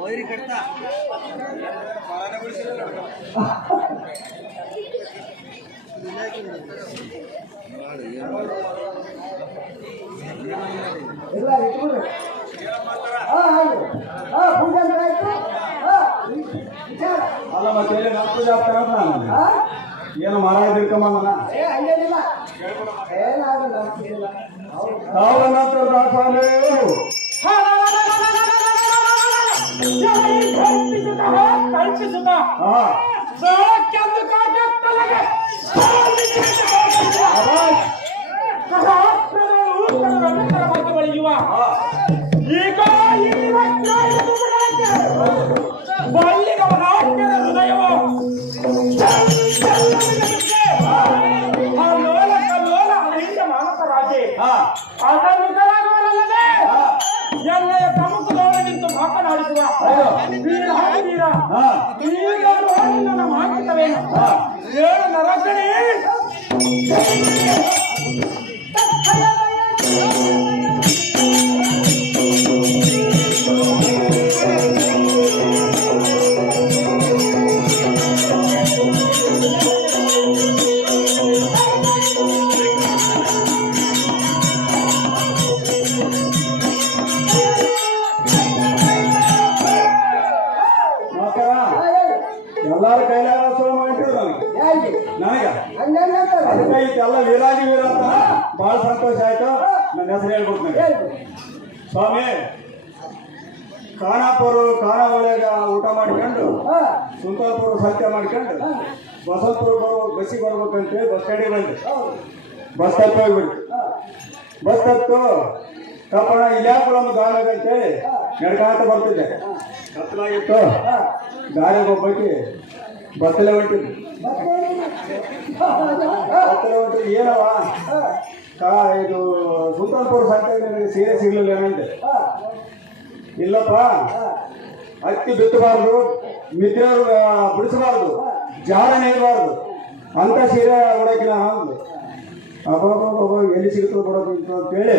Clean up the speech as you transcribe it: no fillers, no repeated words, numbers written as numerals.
Vary करता ಅಲ್ಲ ಮತ್ತೆ ನಾಲ್ಕು ಜಾಬ್ತಾರ ಏನು ಮರ ತಿಳ್ಕೊಂಬಂದನ ಈಗ ಹೃದಯವು ಅದನುಕರಾಗುವನಲ್ಲದೆ ಎಲ್ಲೆಯ ಪ್ರಮುಖದೊಳಗೆ ನಿಂತು ಮಾತನಾಡಿಸುವ ವೀರ ನನ್ನ ಮಾತುಕವೇನು ಏಳು ನರಕಣಿ ಎಲ್ಲಾರು ಕೈಲಾರ ಸೋಮ ಮಾಡಿದ್ರು ನನಗೆ ಅದಕ್ಕೆ ಎಲ್ಲ ವೀರಾಗಿ ವೀರ ಅಂತ ಬಹಳ ಸಂತೋಷ ಆಯ್ತು. ನನ್ನ ಹೆಸರು ಹೇಳ್ಬಿಡ್ತೀನಿ. ಸ್ವಾಮಿ ಖಾನಾವಳಿಗ ಊಟ ಮಾಡ್ಕೊಂಡು ಸುಲ್ತಾನ್ಪುರ ಸತ್ಯ ಮಾಡ್ಕೊಂಡು ಬಸವಪುರ ಬಸ್ಸಿಗೆ ಬರ್ಬೇಕಂತೇಳಿ ಬಸ್ ಸ್ಟ್ಯಾಂಡಿಗೆ ಬಂದೆ. ಬಸ್ ಹತ್ತು ಹೋಗ್ಬಿಡ್ತು. ಬಸ್ ಹತ್ತು ಕಪ್ಪಣ ಇಲ್ಯಾಕುಳಮ್ಮ ಗಾಲಾಗಂತೇಳಿ ನಡ್ಕಾತ ಬರ್ತಿದ್ದೆ. ಕತ್ತಲಾಗಿತ್ತು. ಗಾಳಿಗೆ ಒಬ್ಬಕ್ಕೆ ಬತ್ತಲೆ ಹೊಂಟಿದ್ದು. ಏನವ ಇದು ಸುಲ್ತಾನ್ಪುರ ಸಂತೆ ನನಗೆ ಸೀರೆ ಸಿಗ್ಲಿಲ್ಲ ಏನಂತೆ. ಇಲ್ಲಪ್ಪ, ಹತ್ತಿ ಬಿತ್ತಬಾರ್ದು, ಮಿತ್ರರು ಬಿಡಿಸಬಾರ್ದು, ಜಾಡ ನೇಯಬಾರ್ದು ಅಂತ ಸೀರೆ ಹೊಡಕಿಲ್ಲ ಅಂದು. ಅಬ್ಬ ಎಲ್ಲಿ ಸಿಗುತ್ತೋ ಕೊಡೋದು ಅಂತೇಳಿ